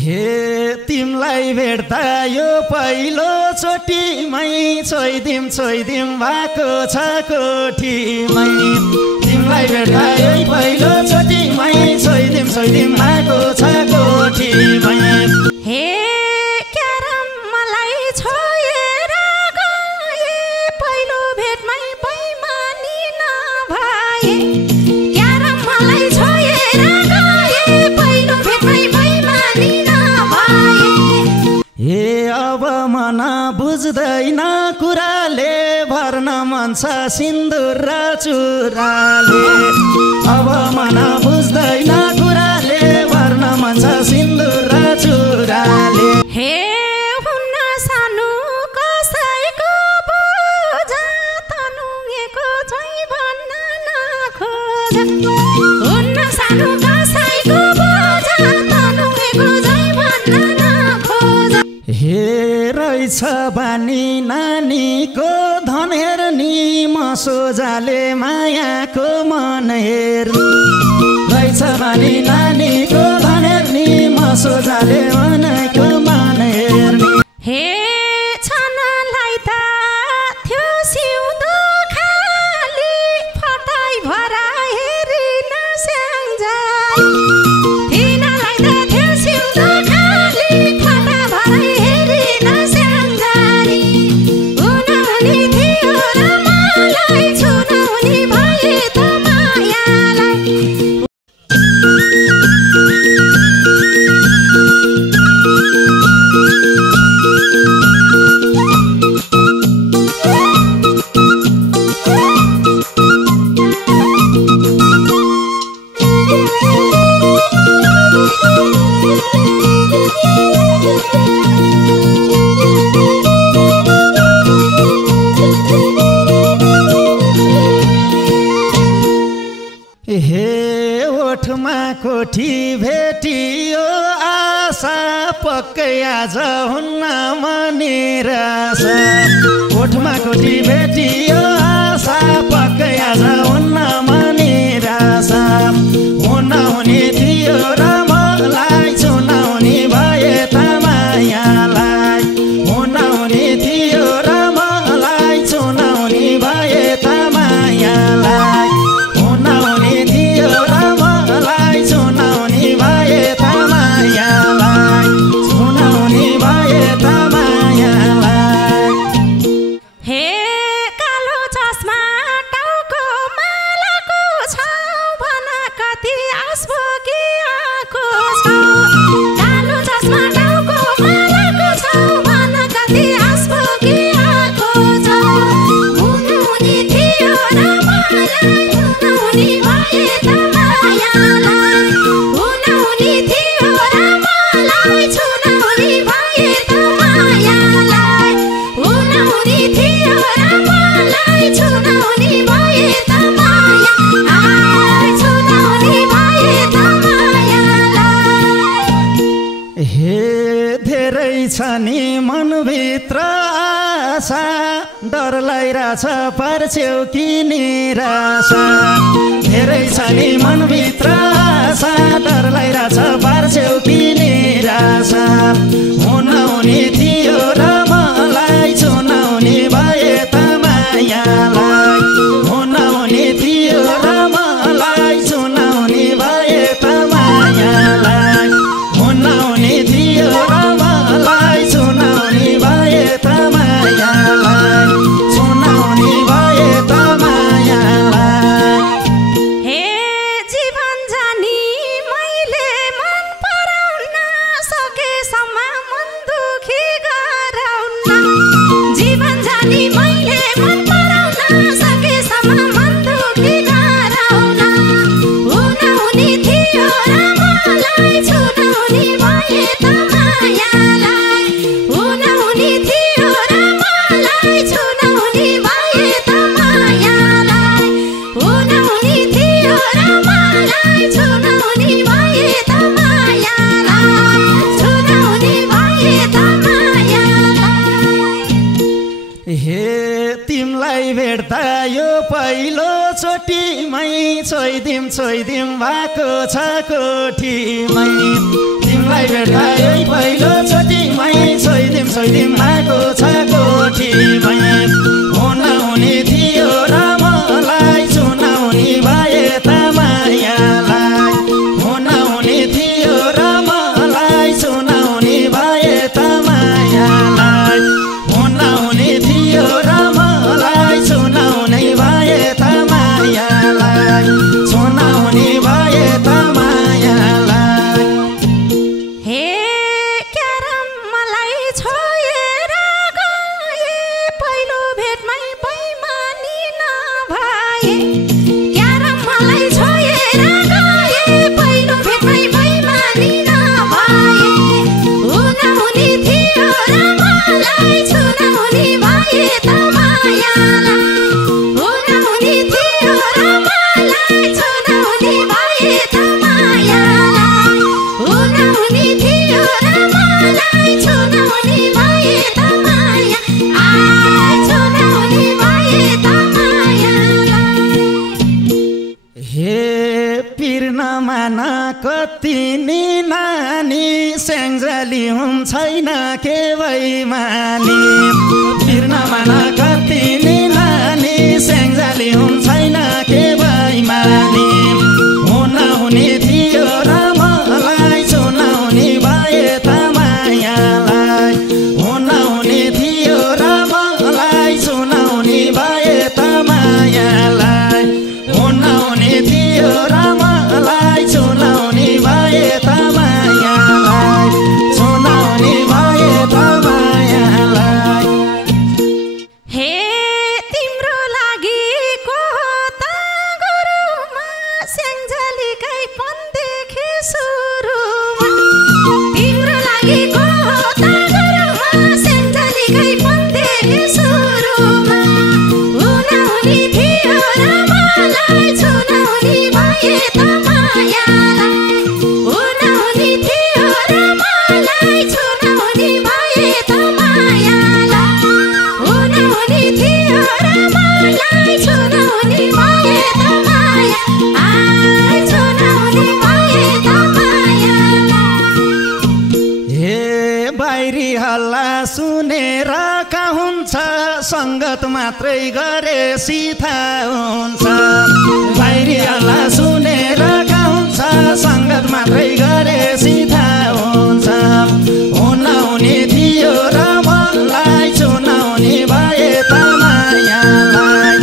हे तिमलाई भेट्दा यो पहिलो चोटिमै छोइदिम भएको छ कोठीमै। तिमलाई भेट्दा यो पहिलो चोटिमै छोइदिम भएको छ कोठीमै। हे क्यारम मलाई छोएर गए पहिलो भेटमै बैमानी नभए। क्यारम मलाई छोएर गए पहिलो भेटमै बैमानी नभए। हे अब मन बुझ्दैन कुराले भर्न मन छ सिन्दुर र चुराले। अब मन बुझ्दैन कुराले भर्न मन छ सिन्दुर र चुराले। हे हुन्न सानो कसैको बोझा तनुएको झै भन्न नखोज। हुन्न सानो कसैको बोझा तनुएको झै भन्न नखोज। हे रहेछ बानी नानीको धन हेर्नी म सोझाले मायाको मन हेर्नी। रहेछ बानी नानीको धन हेर्नी म सोझाले मनको मन हेर्नी। हे छनलाई त थियो सिउँदो खाली फटाइ भरा हेरिन स्याङ्जाली। तिनीलाई त थियो सिउँदो खाली फटा भरा हेरिन स्याङ्जाली। हुनुहुने थियो र मलाई छुनुहुने भए त मायालाई। हे ओठमा कोठी भेटियो आशा पक्कै आज हुन्न मनिराशा। ओठमा कोठी भेटियो आशा पक्कै आज हुन्न मनिराशा। हुने थियो र मलाई छुनाउने भए त मायालाई। हुने थियो र मलाई छुनाउने भए त मायालाई। हुने थियो र मलाई छुनाउने भए त मायालाई। छुनाउने भए त मायालाई। हे कालो चस्मा टाउको मालाको छाउ भन कति आस बोकिआएको छ। कालो चस्मा टाउको मालाको छाउ भन कति आस बोकिआएको छ। हुनुहुने थियो र मलाई छुनुहुने भए त मायालाई। हुनुहुने थियो र मलाई छुनुहुने भए त मायालाई। हुनुहुने थियो र मलाई छुनुहुने भए त मायालाई। छुनुहुने भए त मायालाई। हे धेरै छ नि मनभित्र आशा डर लागिरहेछ पर्छौ कि निराशा। धेरै छ नि मनभित्र आशा डर लागिरहेछ पर्छौ कि निराशा। हुनुहुने थियो र मलाई छुनाउने भए त मायालाई। हुनुहुने थियो र मलाई छुनाउने भए त मायालाई। हुनुहुने थियो र मलाई छुनाउने भए त मायालाई। छुनाउने भए त मायालाई। हे जीवन जानी मैले मन पराउन सकेसम्म मन दुखी गराउन। जीवन जानी मैले मन पराउन सकेसम्म मन दुखी गराउन। हुनुहुने थियो र मलाई छुनुहुने भए त मायालाई। हुनुहुने थियो र मलाई छुनुहुने भए त मायालाई। हुनुहुने थियो र मलाई छुनुहुने भए त मायालाई। छुनुहुने भए त मायालाई। हे तिमलाई भेट्दा यो पहिलो चोटिमै छोइदिम भएको छ कोठीमै। तिमीलाई भेट्दा यही पहिलोचोटि मै छोइदिम आएको छ कोठीमै हुन हुने थियो र मलाई चुनाउने भए त मायालाई हुन हुने थियो र मलाई चुनाउने भए त मायालाई हुन हुने थियो र मलाई चुनाउने भए त मायालाई चुनाउने भए त मायालाई हे क्यारम मलाई छोएर गए पहिलो भेटमै बैमानी नभए क्यारम मलाई छोएर गए पहिलो भेटमै बैमानी नभए हुन हुने थियो र मलाई चुनाउने भए त मायालाई हुन हुने थियो र मलाई चुनाउने भए त मायालाई हुन हुने थियो र मलाई चुनाउने भए त माया चुनाउने भए त मायालाई हे पिर्न मान कति नि नानी स्याङ्जाली हुन् छैन के बैमानी पिर्न मान कति नि नानी स्याङ्जाली हुन् छैन के बैमानी हुन हुने थियो र मलाई चुनाउने भए त मायालाई हुन हुने थियो र मलाई चुनाउने भए त मायालाई हुन हुने थियो र मलाई चुनाउने भए त मायालाई चुनाउने भए त मायालाई हे तिम्रो लागि कोता गुरुमा स्याङ्जालीकै पनदेखि सुरुमा तिम्रो लागि कोता गुरुमा स्याङ्जालीकै पनदेखि सुरुमा हुन हुने थियो र मलाई चुनाउने भए त मायालाई हुन हुने थियो र मलाई चुनाउने भए त मायालाई हुन हुने थियो र मलाई चुनाउने भए त माया चुनाउने भए त मायालाई हे बाहिरी हल्ला सुनेर का हुन्छ सङ्गत मात्रै गरे सिथा हुन्छ बाहिरी हल्ला सुनेर का हुन्छ सङ्गत मात्रै गरे सिथा हुन्छ हुन हुने थियो र मलाई चुनाउने भए त मायालाई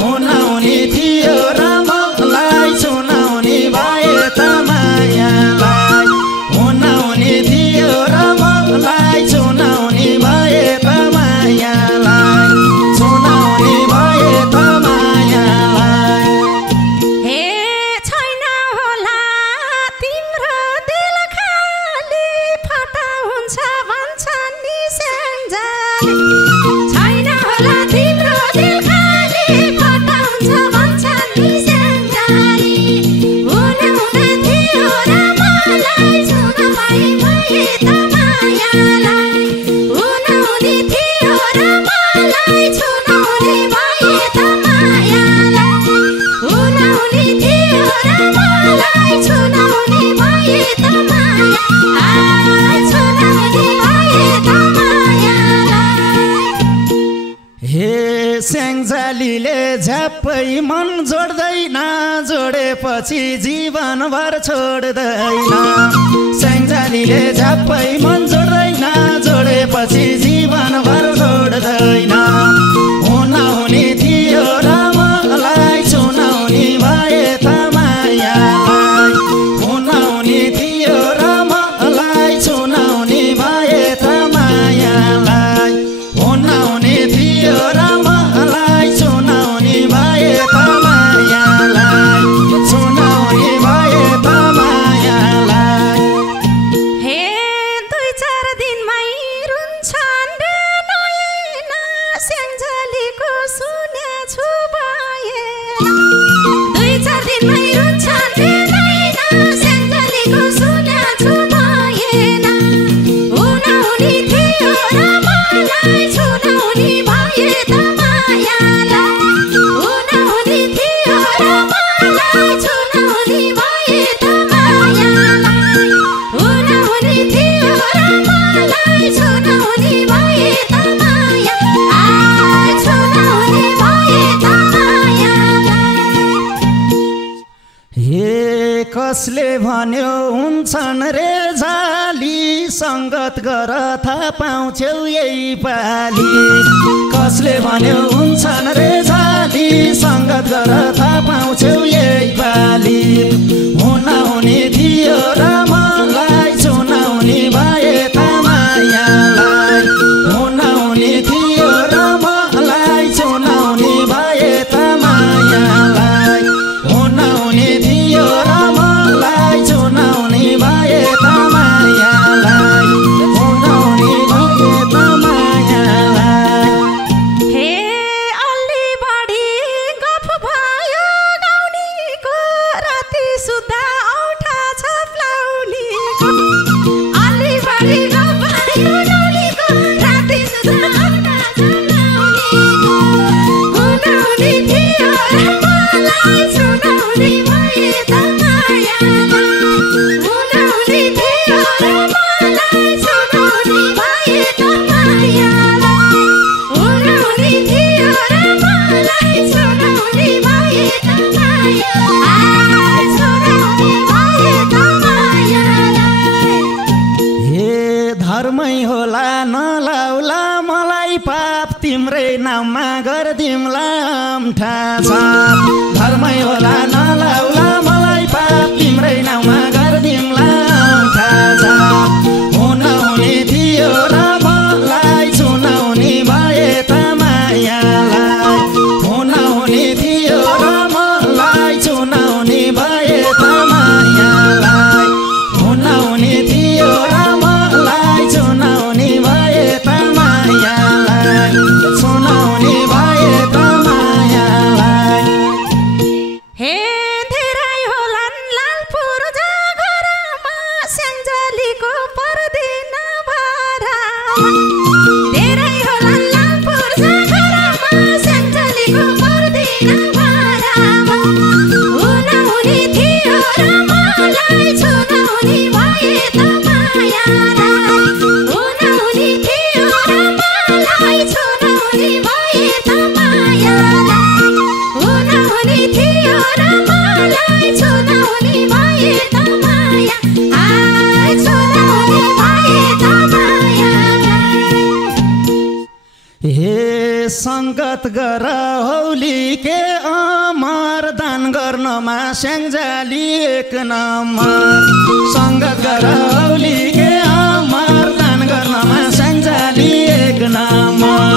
हुन हुने थियो र मलाई चुनाउने भए त मायालाई हुन हुने थियो र मलाई चुनाउने भए त मायालाई चुनाउने भए त मायालाई हे छैन होला तिम्रो दिल खाली फटा हुन्छ भन्छ नि स्याङ्जाली छैन होला तिम्रो दिल खाली फटा हुन्छ भन्छ नि स्याङ्जाली हुन हुने थियो र मलाई चुनाउने भए त मायालाई हुन हुने थियो र मलाई चुनाउने भए त मायालाई हुन हुने थियो र मलाई चुनाउने भए त माया चुनाउने भए त मायालाई हे स्याङ्जालीले झ्याप्पै मन जोड्दैन जोडेपछि जीवनभर छोड्दैन स्याङ्जालीले झ्याप्पै मन जोड्दैन जोडेपछि जीवनभर छोड्दैन हुन हुने थियो र मलाई चुनाउने भए त मायालाई हुन हुने थियो र मलाई चुनाउने भए त मायालाई हुन हुने थियो र मलाई चुनाउने भए त मायालाई चुनाउने भए त मायालाई हे दुई सङ्गत गर थाहा पाउँछौ यही पाली कसले भन्यो हुन्छन् रे झाली सङ्गत गर थाहा पाउँछौ यही पाली हुने थियो र मलाई चुनाउने भए त मायालाई हुने थियो र मलाई चुनाउने भए त मायालाई हुने थियो र मलाई चुनाउने भए त मायालाई हुनाउने भए त मायालाई हे अलि बढी गफ भयो गाउनीको राति सुत्दा औठा छप्लाउनीको अलि बढी गफ भयो गाउनीको राति सुत्दा औठा छप्लाउनीको हुनाउने थियो र मलाई सुनाउने भए त मायालाई हुनाउने थियो र मलाई सुनाउने भए त मायालाई हुनाउने थियो र मलाई सुनाउने भए त मायालाई सुनाउने भए त मायालाई हे धर्मै होला नलाउला मलाई पाप तिम्रै नाममा गर्दिउँला अम्ठा छाप धर्मै होला नलाउला मलाई पाप तिम्रै नाममा गर्दिउँला अम्ठा छाप हुने थियो र मलाई चुनाउने भए त मायालाई हुने थियो र मलाई चुनाउने भए त मायालाई हुने थियो र मलाई चुनाउने भए त मायालाई चुनाउने भए त मायालाई हे धेरै होलान् लालपुर जागरमा स्याङ्जालीको पर्दैन भारामा धेरै होलान् लालपुर जागरमा स्याङ्जालीको पर्दैन भारामा हुने थियो र मलाई चुनाउने भए त मायालाई हुने थियो र मलाई चुनाउने भए त मायालाई हुने थियो र मलाई चुनाउने भए त माया आइ चुनाउने भए त मायालाई हे सङ्गत गर हौली के अमर दान गर्नमा स्याङ्जाली एक नम्बर सङ्गत गर हौली के अमर दान गर्नमा स्याङ्जाली एक नम्बर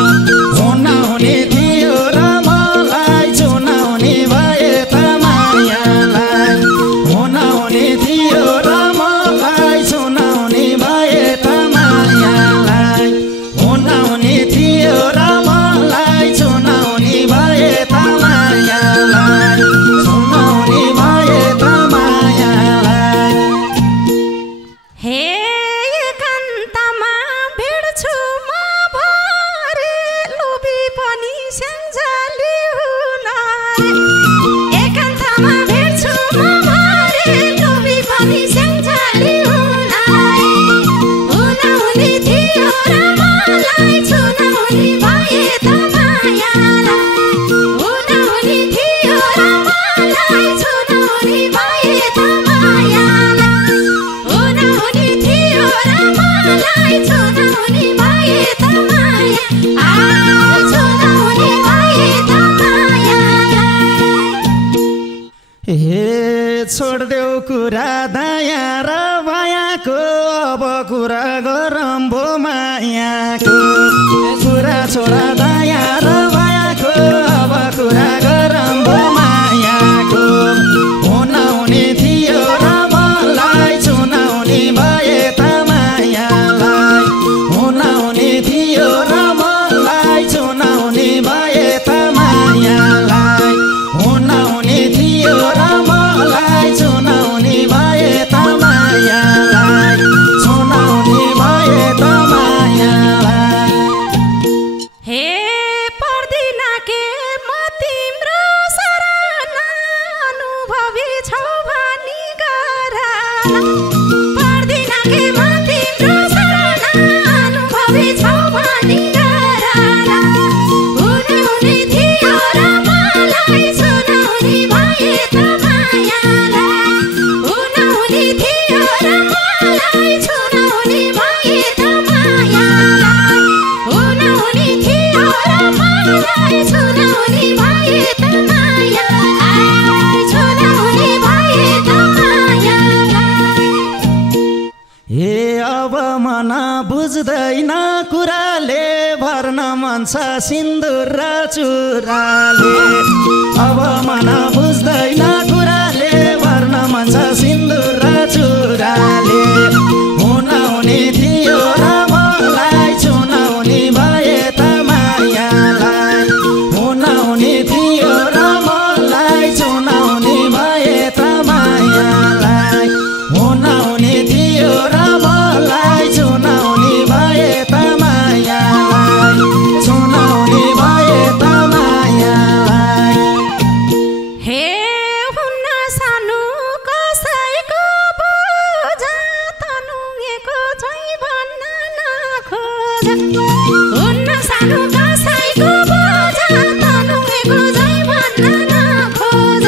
हुने थियो र मलाई चुनाउने भए त मायालाई हुने थियो र मलाई चुनाउने भए त मायालाई हुने थियो र मलाई चुनाउने भए त मायालाई चुनाउने भए त मायालाई हे एकान्तमा भेट्छु म भरे लोभी पनि स्याङ्जाली हुन रे एकान्तमा भेट्छु म भरे लोभी पनि स्याङ्जाली हुन रे हुने थियो र मलाई चुनाउने भए त मायालाई हुने थियो र मलाई चुनाउने भए त मायालाई हुने थियो र मलाई चुनाउने भए त माया आइ चुनाउने भए त मायालाई हे छोड्देऊ कुरा दया र मायाको अब कुरा गरौँ भो मायाको कुरा छोडा दया र मायाको अब कुरा गरौँ भो मायाको हुने थियो र मलाई चुनाउने भए त मायालाई हुने थियो र मलाई चुनाउने भए त मायालाई हुने थियो र मलाई चुनाउने भए त मायालाई चुनाउने भए त मायालाई हे अब मन बुझ्दैन कुराले भर्न मन छ सिन्दुर र चुराले अब मन बुझ्दैन कुराले भर्न मन छ सिन्दुर र चुराले हुने थियो र मलाई चुनाउने भए त मायालाई हुने थियो र मलाई चुनाउने भए त मायालाई हुने थियो र मलाई चुनाउने भए त मायालाई चुनाउने भए त मायालाई हे हुन्न सानो कसैको बोझा तनुएको झै भन्न नखोज हुन्न सानो कसैको बोझा तनुएको झै भन्न नखोज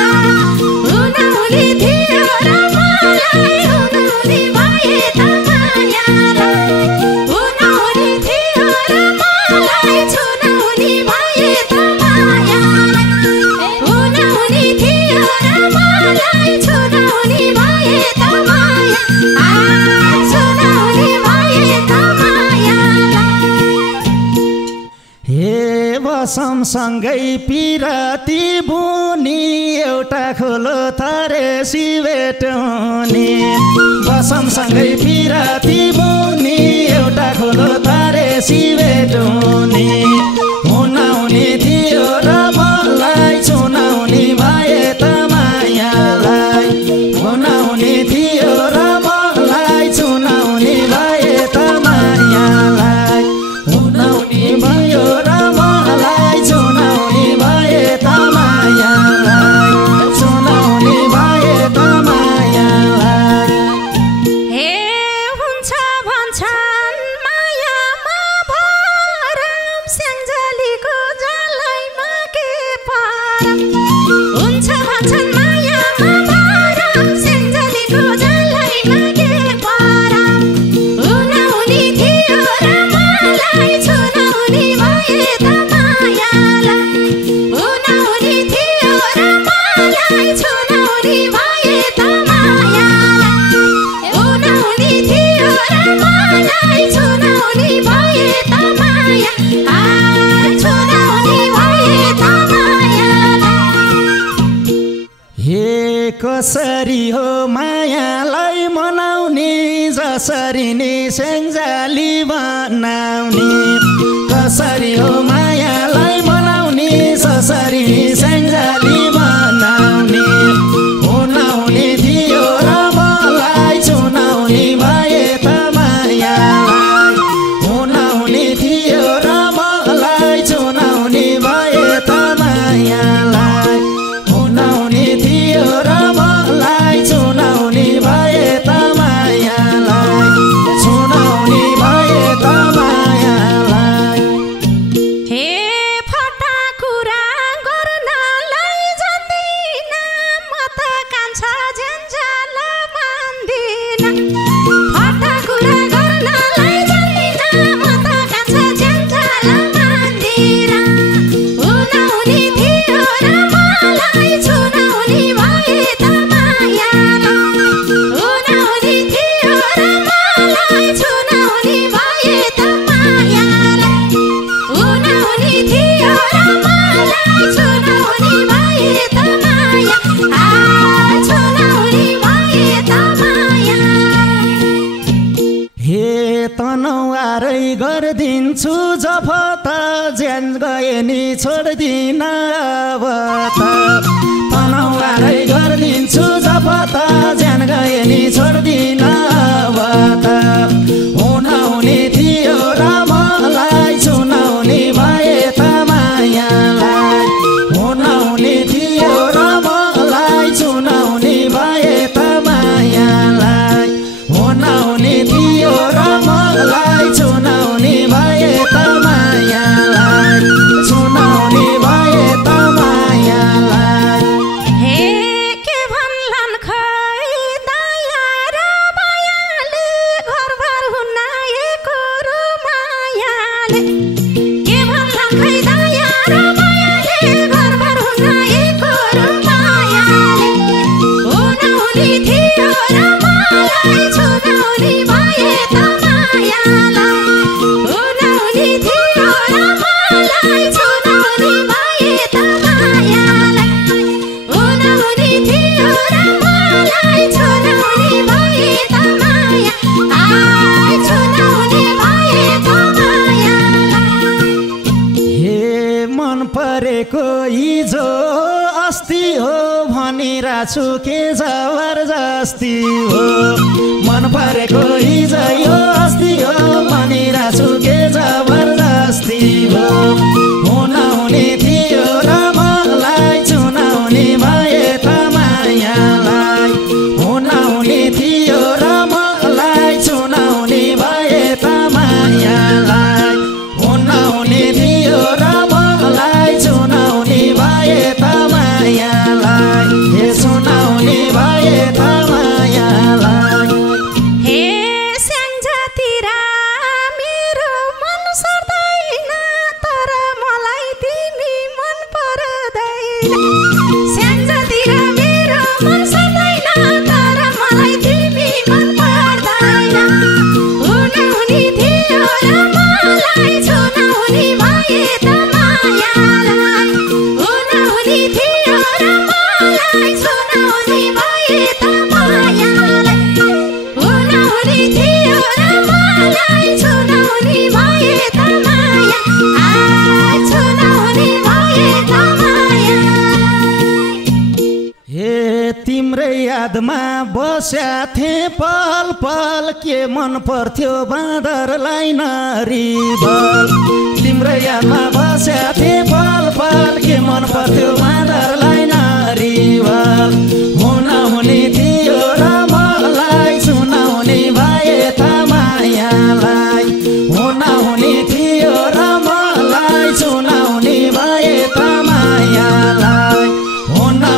हुने थियो र मलाई हुने भए त मायालाई हुने थियो र मलाई चुनाउने भए त मायालाई हुने थियो र मलाई चुनाउने भए त माया चुनाउने भए त मायालाई हे बसमसँगै पिराती बुनी एउटा खोलो थारे सिवेटोनी बसमसँगै पिराती बुनी एउटा खोलो थारे सिवेटोनी हुने थियो र मलाई चुनाउने भए त मायालाई हुने थियो र मलाई चुनाउने भए त मायालाई हुने भयो र मलाई चुनाउने भए त मायालाई चुनाउने भए त मायालाई हे हुन्छ भन्छन् मायामा भरम स्याङ्जालीको जलैमा के पारम हुन्छ भन्छन् मायामा भरम स्याङ्जालीको जलैमा के पारम हुने थियो र मलाई चुनाउने भए त मायालाई हुने थियो र मलाई चुनाउने भए त मायालाई हुने थियो र मलाई चुनाउने भए त माया चुनाउने भए त मायालाई हे कसरी हो मायालाई मनाउने जसरी नि स्याङ्जाली बनाउने कसरी हो मायालाई मनाउने जसरी नि स्याङ्जाली बनाउने हुने थियो र मलाई चुनाउने भए त मायालाई हुने थियो र मलाई चुनाउने भए त मायालाई हुने थियो र मलाई चुनाउने भए त मायालाई चुनाउने भए त मायालाई हे फटा कुरा गर्नलाई जान्दिन म त कान्छा झ्यान्झ्याल मान्दिन फटा कुरा गर्नलाई जान्दिन म त कान्छा झ्यान्झ्याल मान्दिन हुने थियो र मलाई चुनाउने भए त मायालाई हुने थियो र मलाई चुनाउने भए त मायालाई हुने थियो र मलाई चुनाउने भए त माया चुनाउने भए त मायालाई हे तनवारै गरिदिन्छु जफत ज्यान गए नि छोड्दिन अब त तनवारै गरिदिन्छु जफत ज्यान गए नि छोड्दिन अब त हुने थियो र मलाई चुनाउने भए त मायालाई हुने थियो र मलाई चुनाउने भए त मायालाई हुने थियो र मलाई चुनाउने भए त मायालाई चुनाउने भए त मायालाई हे के भन्लान् खै दया र मायाले घरभर हुन्न परेको हिजो अस्ति हो भनिरहेछु के जबरजस्ती हो मन परेको हिजो अस्ति हो भनिरहेछु के जबरजस्ती हो हुने थियो र मलाई चुनाउने भए त मायालाई हुने थियो र मलाई चुनाउने भए त मायालाई हुने थियो र मलाई चुनाउने भए त मायालाई हे चुनाउने भए त मायालाई हे स्याङ्जातिर मेरो मन सर्दैन तर मलाई तिमी मन पर्दैन स्याङ्जातिर मेरो मन सर्दैन तर मलाई तिमी मन पर्दैन हुने थियो र मलाई चुनाउने भए त मायालाई हुने थियो र मलाई चुनाउने भए त मायालाई हुने थियो र मलाई चुनाउने भए त माया चुनाउने भए त माया हे तिम्रै यादमा बस्या थिएँ पल पल के मन पर्थ्यो बाँदरलाई नरिबल तिम्रै यादमा बस्या थिएँ पल पल के मन पर्थ्यो बाँदरलाई नरिबल हुने थियो र मलाई चुनाउने भए त मायालाई हुने थियो र मलाई चुनाउने भए त मायालाई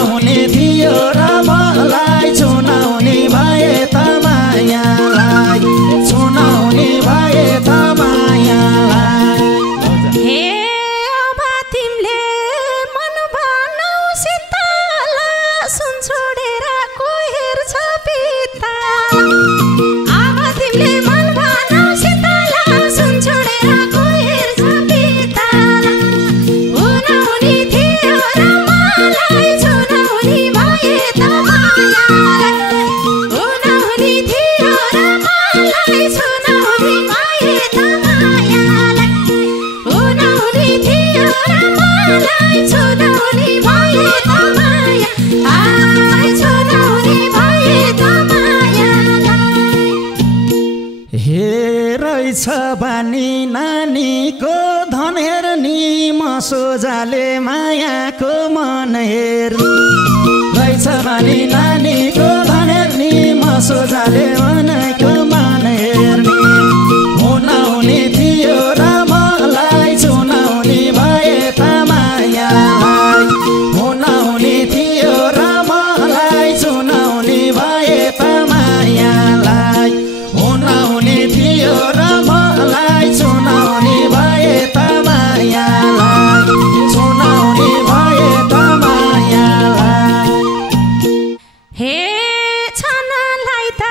हुने थियो र मलाई चुनाउने भए त मायालाई चुनाउने भए त मायालाई हे अब तिमीले मन भनौ शीतल सुन छोडेर को हेर्छ पितल अब तिमीले मन भनौ शीतल सुन छोडेर को हेर्छ पितल हुने थियो र मलाई चुनाउने भए त मायालाई हुने थियो र मलाई चुनाउने भए त मायालाई हुने थियो र मलाई चुनाउने भए त माया चुनाउने भए त मायालाई हे रहेछ बानी नानीको धन हेर्नी म सोझाले मायाको मन हेर्नी रहेछ बानी नानीको धन हेर्नी म सोझाले मनको मन हेर्नी हुने थियो र मलाई चुनाउने भए त मायालाई हुने थियो र मलाई चुनाउने भए त मायालाई हुने थियो र मलाई चुनाउने भए त मायालाई चुनाउने भए त मायालाई हे छानालाई त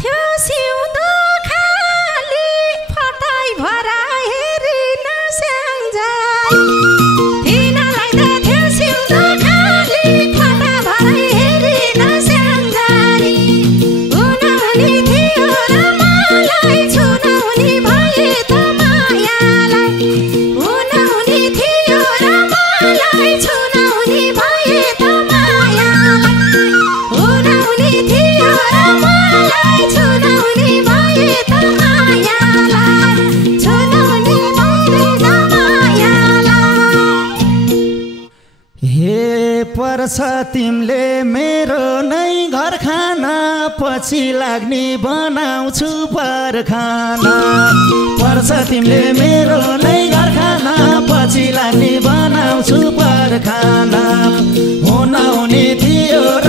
थियो सिउँदो खाली फटाइ भरा हेरिन स्याङ्जाली तिनीलाई त थियो सिउँदो खाली फटा भरा हेरिन स्याङ्जाली हुने थियो र मलाई चुनाउने भए त मायालाई हुने थियो र मलाई चुनाउने भए त मायालाई हुने थियो र मलाई चुनाउने भए त मायालाई चुनाउने भए त मायालाई हे पर्छ तिमीले मेरो नै घर खाना पछि लाग्ने बनाउँछु परखाना पर्छ तिमीले मेरो नै घर खाना पछि लाग्ने बनाउँछु परखाना हुने थियो र